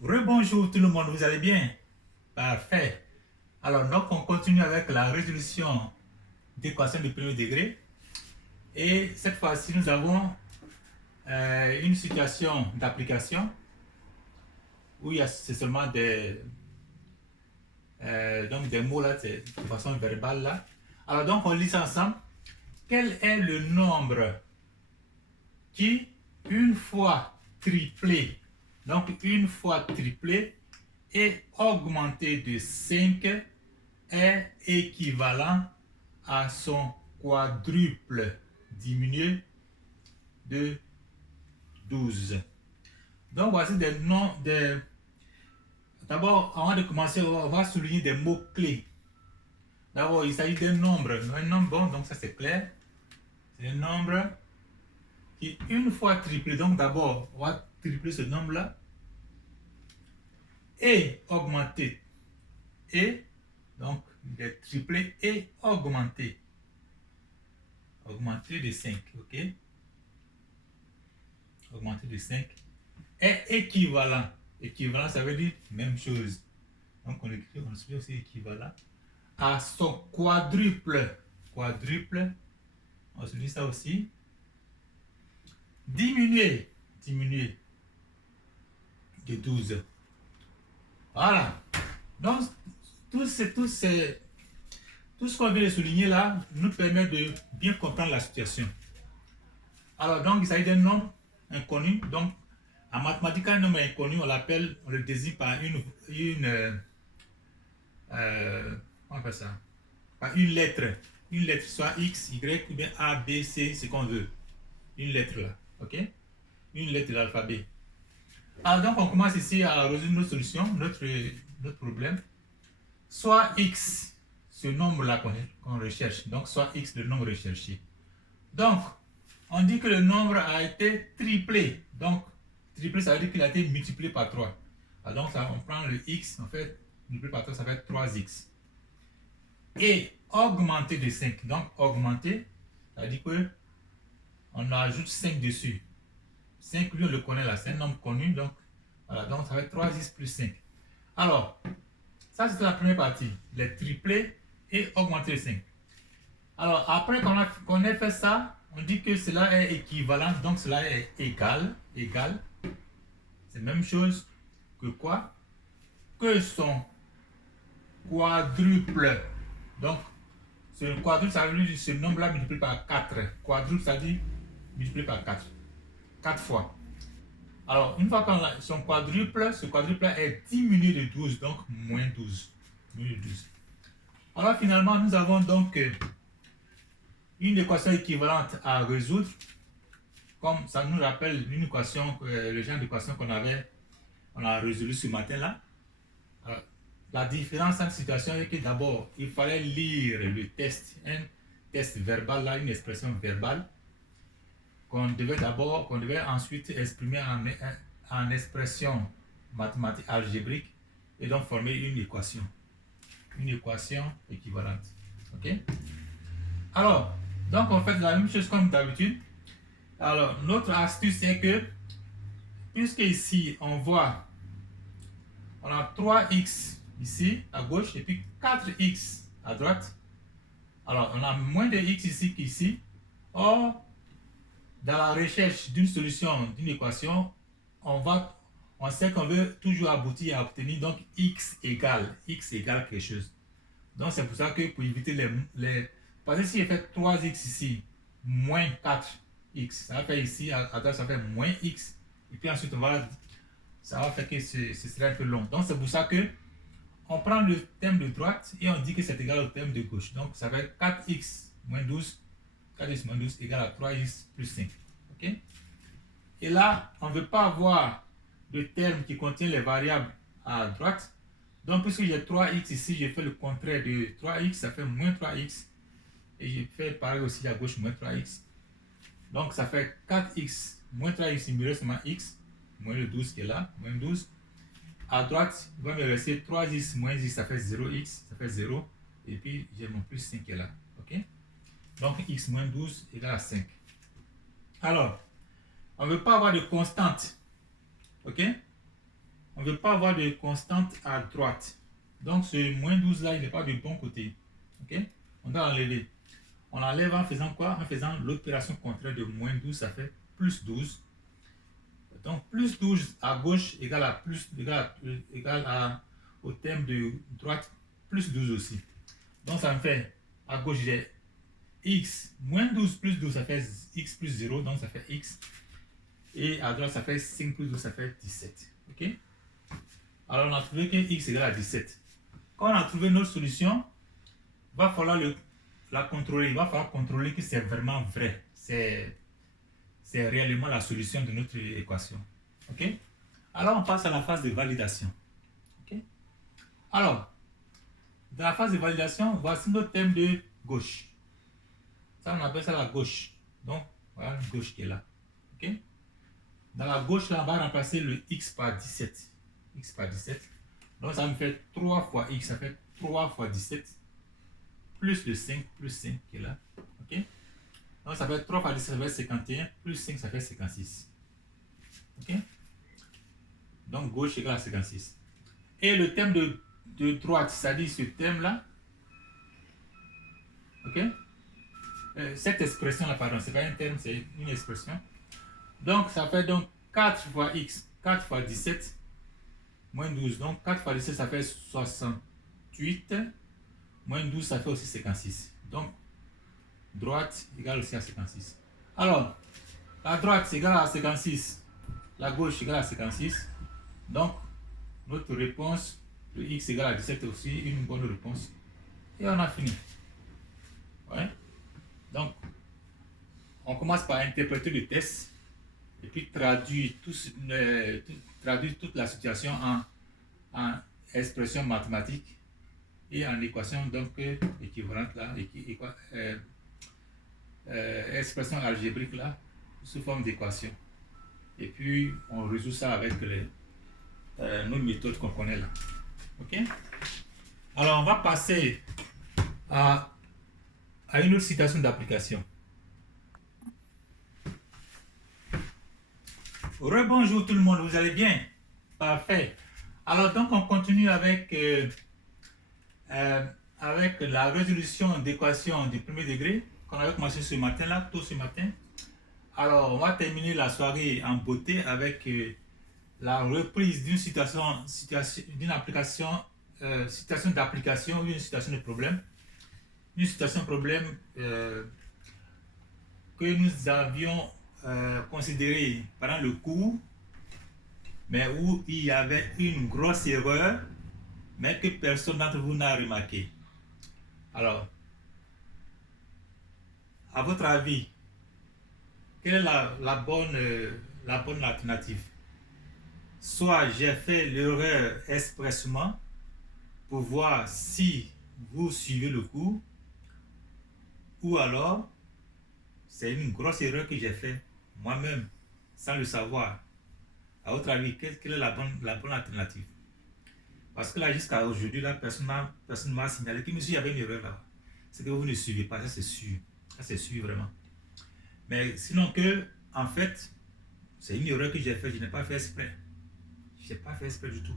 Rebonjour tout le monde, vous allez bien? Parfait. Alors, donc, on continue avec la résolution d'équations de premier degré. Et cette fois-ci, nous avons une situation d'application où c'est seulement donc des mots là, de façon verbale là. Alors, donc, on lit ça ensemble. Quel est le nombre qui, une fois triplé, donc une fois triplé, et augmenté de 5 est équivalent à son quadruple diminué de 12. Donc voici des noms de... D'abord, avant de commencer, on va souligner des mots-clés. D'abord, il s'agit d'un nombre. Un nombre, bon, donc ça c'est clair. C'est un nombre qui, une fois triplé, donc d'abord, on va tripler ce nombre-là. Et augmenter. Et, donc, il est triplé et augmenté. Augmenté de 5, ok? Augmenté de 5 est équivalent. Équivalent, ça veut dire même chose. Donc on écrit, on se aussi équivalent à son quadruple. Quadruple, on se dit ça aussi. Diminué. Diminué de 12. Voilà. Donc, tout ce qu'on vient de souligner là nous permet de bien comprendre la situation. Alors, donc, il s'agit d'un nombre inconnu. Donc, en mathématiques, un nombre inconnu, on le désigne par on fait ça, par une lettre. Une lettre, soit X, Y, ou bien A, B, C, ce qu'on veut. Une lettre là, ok? Une lettre de l'alphabet. Alors, donc, on commence ici à résoudre notre solution, notre problème. Soit X, ce nombre-là qu'on recherche. Donc, soit X, le nombre recherché. Donc, on dit que le nombre a été triplé. Donc, triplé, ça veut dire qu'il a été multiplié par 3. Alors, donc, ça, on prend le X, en fait, multiplié par 3, ça fait 3X. Et augmenté de 5. Donc, augmenté, ça veut dire que on ajoute 5 dessus. 5, lui, on le connaît là, c'est un nombre connu. Donc, voilà, donc ça fait 3X plus 5. Alors, ça, c'était la première partie. Les triplés et augmenter de 5. Alors, après qu'on ait fait ça, on dit que cela est équivalent, donc cela est égal. C'est la même chose que quoi? Que son quadruple. Donc, ce quadruple, ça veut dire ce nombre-là multiplié par 4. Quadruple, ça dit multiplié par 4. 4 fois. Alors, une fois qu'on a son quadruple, ce quadruple-là est diminué de 12, donc moins 12. Moins 12. Alors, finalement, nous avons donc une équation équivalente à résoudre. Comme ça nous rappelle une équation, le genre d'équation on a résolu ce matin-là. La différence entre situations est que d'abord, il fallait lire le test, un test verbal, là, une expression verbale, qu'on devait ensuite exprimer en expression mathématique algébrique et donc former une équation équivalente. Ok? Alors, donc on fait la même chose comme d'habitude. Alors, notre astuce est que, puisque ici, on a 3x ici à gauche et puis 4x à droite. Alors, on a moins de x ici qu'ici. Or, dans la recherche d'une solution d'une équation, on sait qu'on veut toujours aboutir à obtenir donc x égale quelque chose. Donc, c'est pour ça que pour éviter parce que si je fais 3x ici, moins 4x, ça va faire ici, à droite, ça fait moins x. Et puis ensuite, ça va faire que ce sera un peu long. Donc, c'est pour ça que on prend le terme de droite et on dit que c'est égal au terme de gauche. Donc, ça va être 4x moins 12, 4x moins 12 égale à 3x plus 5. Ok? Et là, on ne veut pas avoir le terme qui contient les variables à droite. Donc, puisque j'ai 3x ici, je fais le contraire de 3x, ça fait moins 3x. Et je fais pareil aussi à gauche, moins 3x. Donc, ça fait 4x moins 3x, il me reste seulement x, moins le 12 qui est là, moins 12. À droite, il va me rester 3x moins x, ça fait 0x, ça fait 0. Et puis, j'ai mon plus 5 qui est là. Ok? Donc, x moins 12 égale à 5. Alors, on ne veut pas avoir de constante. Ok? on ne veut pas avoir de constante à droite. Donc ce moins 12 là, il n'est pas du bon côté. Ok? On doit enlever. On enlève en faisant quoi? En faisant l'opération contraire de moins 12, ça fait plus 12. Donc plus 12 à gauche égale à plus égale au terme de droite plus 12 aussi. Donc ça me fait à gauche j'ai x moins 12 plus 12 ça fait x plus 0, donc ça fait x. Et à droite ça fait 5 plus 12 ça fait 17. Ok? Alors on a trouvé que x égale à 17. Quand on a trouvé notre solution, il va falloir la contrôler. Il va falloir contrôler que c'est vraiment vrai. C'est réellement la solution de notre équation. Ok? Alors on passe à la phase de validation. Ok? Alors, dans la phase de validation, voici notre thème de gauche. Ça, on appelle ça la gauche. Donc, voilà une gauche qui est là. Ok? Dans la gauche, là, on va remplacer le x par 17. X par 17. Donc, ça me fait 3 fois x, ça fait 3 fois 17. Plus le 5, plus 5 qui est là. Ok? Donc, ça fait 3 fois 17, ça fait 51. Plus 5, ça fait 56. Ok? Donc, gauche égale à 56. Et le thème de droite, c'est-à-dire ce thème-là. Ok? Cette expression-là, pardon, c'est pas un terme, c'est une expression. Donc, ça fait donc 4 fois x, 4 fois 17, moins 12. Donc, 4 fois 17, ça fait 68. Moins 12, ça fait aussi 56. Donc, droite égale aussi à 56. Alors, la droite c'est égal à 56. La gauche égale à 56. Donc, notre réponse, le x égale à 17 est aussi une bonne réponse. Et on a fini. Ouais. Donc, on commence par interpréter le test et puis traduire toute la situation en expression mathématique et en équation donc équivalente là, expression algébrique là, sous forme d'équation. Et puis, on résout ça avec nos méthodes qu'on connaît là. Ok? Alors, on va passer à une autre citation d'application. Rebonjour tout le monde, vous allez bien? Parfait. Alors, donc, on continue avec la résolution d'équations du premier degré qu'on avait commencé ce matin là, tôt ce matin. Alors, on va terminer la soirée en beauté avec la reprise d'une situation d'application ou une situation de problème. Une situation de problème que nous avions considérée pendant le cours, mais où il y avait une grosse erreur, mais que personne d'entre vous n'a remarqué. Alors, à votre avis, quelle est la bonne alternative? Soit j'ai fait l'erreur expressement pour voir si vous suivez le cours, ou alors c'est une grosse erreur que j'ai fait moi-même sans le savoir. À votre avis, quelle est la bonne alternative? Parce que là, jusqu'à aujourd'hui, personne ne m'a signalé que monsieur, il y avait une erreur là. C'est que vous ne suivez pas, ça c'est sûr. Ça c'est sûr vraiment. Mais sinon que, en fait, c'est une erreur que j'ai faite, je n'ai pas fait exprès. Je n'ai pas fait exprès du tout.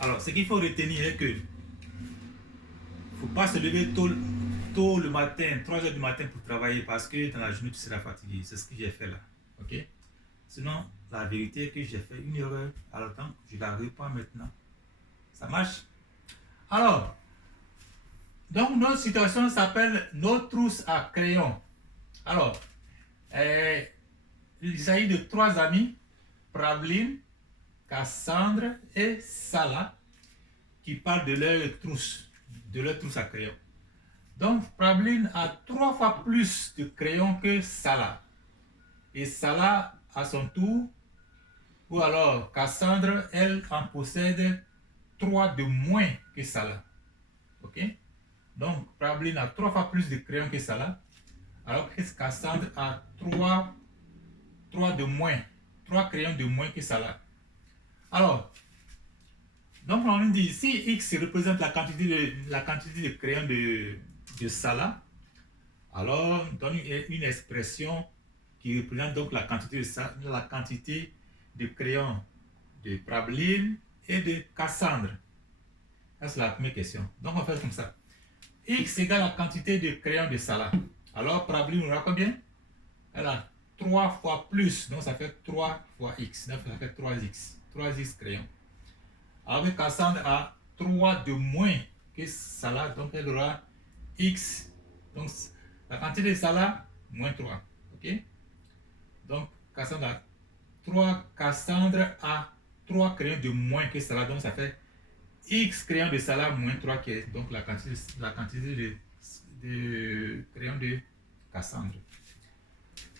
Alors, ce qu'il faut retenir est que il ne faut pas se lever tôt le matin, 3 h du matin pour travailler parce que dans la journée tu seras fatigué. C'est ce que j'ai fait là. Ok? Sinon, la vérité est que j'ai fait une erreur. Alors, donc, je la reprends maintenant. Ça marche? Alors, donc notre situation s'appelle nos trousses à crayon. Alors, il s'agit de 3 amis, Pravline, Cassandre et Salah, qui parlent de leur trousse à crayon. Donc, Pravline a 3 fois plus de crayons que Salah. Et Salah, à son tour, ou alors Cassandre, elle en possède 3 de moins que Salah. Ok? Donc, Pravline a 3 fois plus de crayons que Salah, alors que Cassandre a 3 de moins, 3 crayons de moins que Salah. Alors, donc on nous dit, si X représente la quantité de crayons de Salah, alors on donne une expression qui représente donc la quantité de crayons de Pravline et de Cassandre. Ça, c'est la première question. Donc, on va faire comme ça. X égale la quantité de crayons de Salah. Alors, Prablin aura combien? Elle a 3 fois plus. Donc, ça fait 3 fois X. Donc, ça fait 3X. 3X crayons. Alors que Cassandre a 3 de moins que Salah. Donc, elle aura X. Donc, la quantité de Salah, moins 3. OK? Donc, Cassandre a 3. Cassandre a 3 crayons de moins que Salah. Donc, ça fait X crayons de Salah moins 3 qui est donc la quantité de crayons de Cassandre.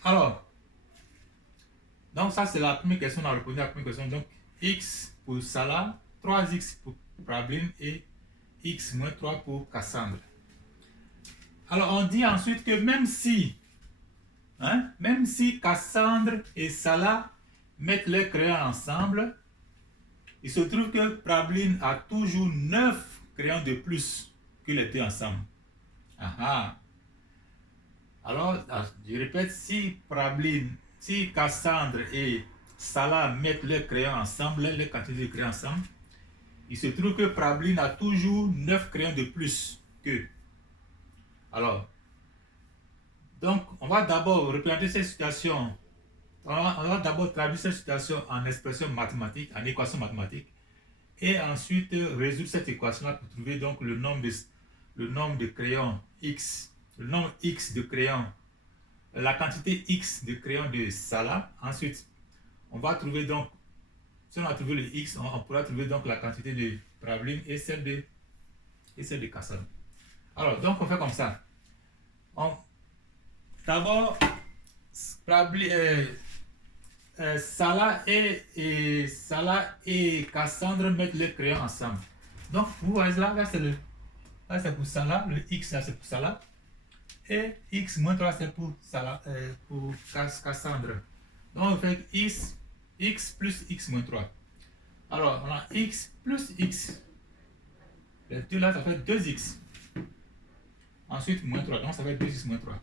Alors, donc ça c'est la première question, on a répondu à la première question. Donc, X pour Salah, 3X pour Prablin et X moins 3 pour Cassandre. Alors, on dit ensuite que même si Cassandre et Salah mettent leurs crayons ensemble, il se trouve que Prablin a toujours 9 crayons de plus que les deux ensemble. Alors, je répète, si Cassandre et Salah mettent leurs crayons ensemble, les quantités de crayons ensemble, il se trouve que Prablin a toujours 9 crayons de plus qu'eux. Alors, donc, on va d'abord représenter cette situation. On va d'abord traduire cette situation en expression mathématique, en équation mathématique, et ensuite résoudre cette équation-là pour trouver donc le nombre de crayons X, le nombre X de crayons, la quantité X de crayons de Salah. Ensuite, on va trouver donc, si on a trouvé le X, on pourra trouver donc la quantité de Prablin et celle de Cassandre. Alors, donc on fait comme ça. D'abord, Salah et Cassandre mettent les crayons ensemble. Donc, vous voyez là c'est pour Salah, le X là c'est pour Salah, et X moins 3 c'est pour Cassandre. Donc, on fait X plus X moins 3. Alors, on a X plus X. Les deux là, ça fait 2X. Ensuite, moins 3. Donc, ça fait 2X moins 3.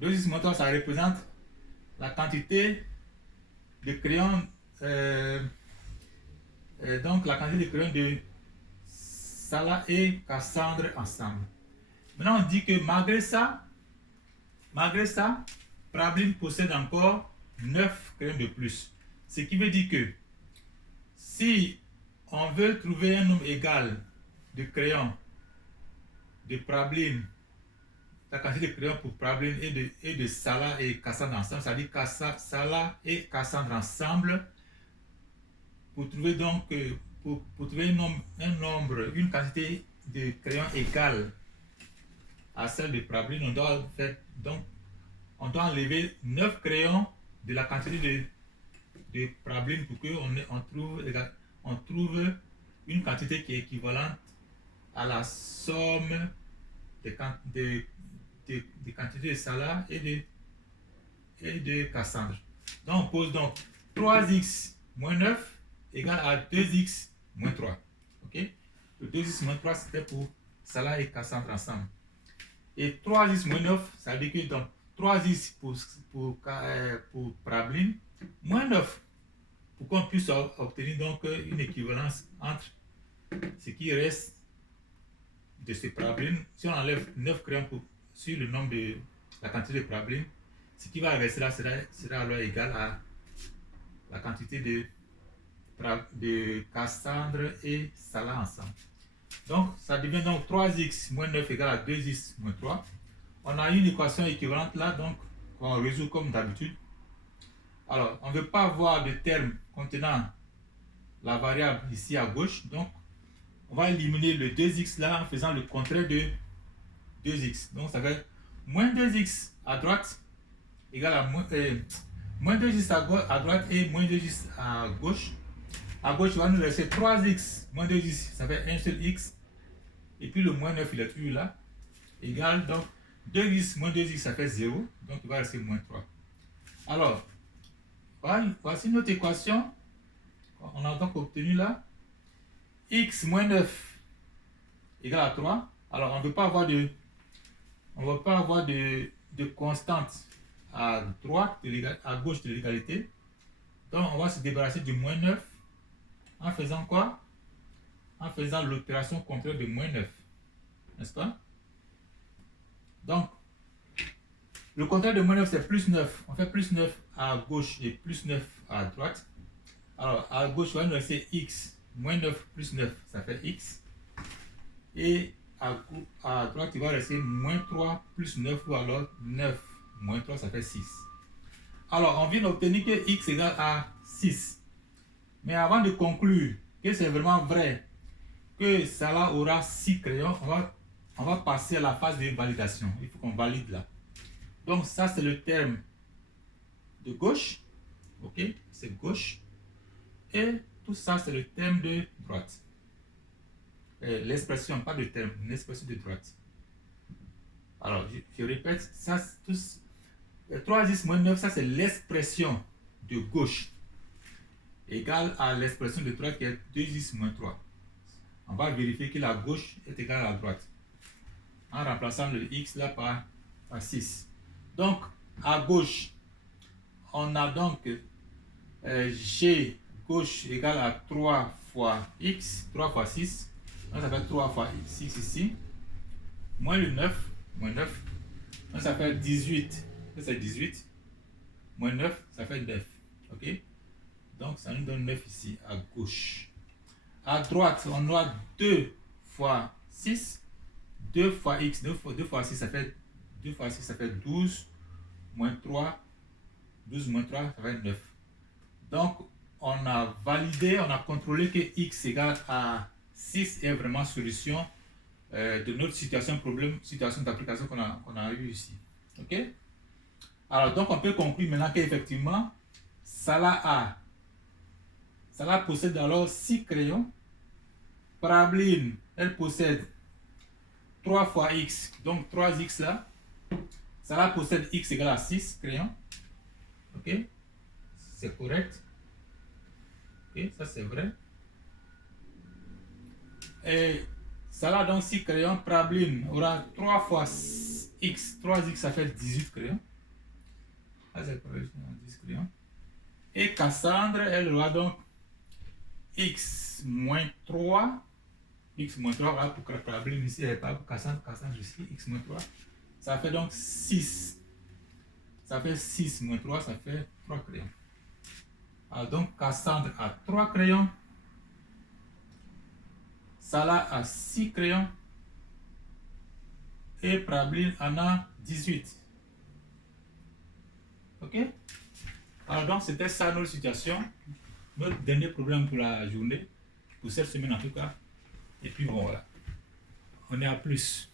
2X moins 3, ça représente la quantité de crayons, donc la quantité de crayons de Salah et Cassandre ensemble. Maintenant, on dit que malgré ça, Prablin possède encore 9 crayons de plus. Ce qui veut dire que si on veut trouver un nombre égal de crayons de Prablin, la quantité de crayons pour Prablin et de Salah et Cassandre ensemble, c'est-à-dire Salah et Cassandre ensemble, pour trouver donc pour trouver une quantité de crayons égale à celle de Prablin, on doit enlever 9 crayons de la quantité de Prablin pour qu'on trouve une quantité qui est équivalente à la somme des quantités de Salah et de Cassandre. Donc on pose donc 3x moins 9 égale à 2x moins 3. Ok? Le 2x moins 3 c'était pour Salah et Cassandre ensemble. Et 3x moins 9, ça veut dire que donc 3x pour Prablin moins 9 pour qu'on puisse obtenir donc une équivalence entre ce qui reste de ce Prablin. Si on enlève 9 crayons sur le nombre de la quantité de Prablin, ce qui va rester là sera alors égal à la quantité de Cassandre et Salah ensemble. Donc ça devient donc 3x moins 9 égale à 2x moins 3. On a une équation équivalente là, donc on résout comme d'habitude. Alors on ne veut pas avoir de terme contenant la variable ici à gauche, donc on va éliminer le 2x là en faisant le contraire de 2x. Donc ça fait moins 2x à droite égale à moins 2x à droite et moins 2x à gauche. À gauche, il va nous rester 3x moins 2x, ça fait un seul x. Et puis le moins 9, il est toujours là. Égal, donc 2x moins 2x, ça fait 0. Donc il va rester moins 3. Alors, voici notre équation. On a donc obtenu là x moins 9 égale à 3. Alors on ne veut pas avoir de constante à droite, à gauche de l'égalité. Donc on va se débarrasser du moins 9 En faisant quoi? En faisant l'opération contraire de moins 9. N'est-ce pas? Donc, le contraire de moins 9, c'est plus 9. On fait plus 9 à gauche et plus 9 à droite. Alors, à gauche, on va nous rester x. Moins 9 plus 9, ça fait x. Et à droite, il va rester moins 3 plus 9, ou alors 9 moins 3, ça fait 6. Alors, on vient d'obtenir que x égale à 6. Mais avant de conclure que c'est vraiment vrai que ça là aura 6 crayons, on va passer à la phase de validation. Il faut qu'on valide là. Donc, ça, c'est le terme de gauche. OK? C'est gauche. Et tout ça, c'est le terme de droite. L'expression, pas de terme, l'expression de droite. Alors, je répète, ça, 3x moins 9, ça, c'est l'expression de gauche égale à l'expression de droite qui est 2x moins 3. On va vérifier que la gauche est égale à la droite en remplaçant le x là par 6. Donc, à gauche, on a donc g gauche égale à 3 fois x, 3 fois 6. Donc, ça fait 3 fois 6 ici. Moins le 9, moins 9. Donc, ça fait 18. Ça, c'est 18. Moins 9, ça fait 9. OK? Donc, ça nous donne 9 ici, à gauche. À droite, on a 2 fois 6. 2 fois x, 2 fois 6, ça fait 2 fois 6, ça fait 12. Moins 3. 12 moins 3, ça fait 9. Donc, on a validé, on a contrôlé que x égale à 6 est vraiment solution de notre situation d'application qu'on a eu ici. OK? Alors, donc, on peut conclure maintenant qu'effectivement, ça possède alors 6 crayons. Paraboline, elle possède 3 fois x, donc 3x là. Ça possède x égale à 6 crayons. OK? C'est correct. OK, ça c'est vrai. Et ça là donc 6 crayons. Paraboline aura 3 fois x, 3x ça fait 18 crayons. Ça c'est correct, 10 crayons. Et Cassandre, elle aura donc x moins 3. X moins 3, voilà pour Paraboline ici, et pas pour Cassandre ici, x moins 3. Ça fait donc 6. Ça fait 6 moins 3, ça fait 3 crayons. Alors donc Cassandre a 3 crayons. Salah a 6 crayons. Et Paraboline en a 18. OK? Alors donc c'était ça notre situation. Notre dernier problème pour la journée. Pour cette semaine en tout cas. Et puis bon voilà. On est à plus.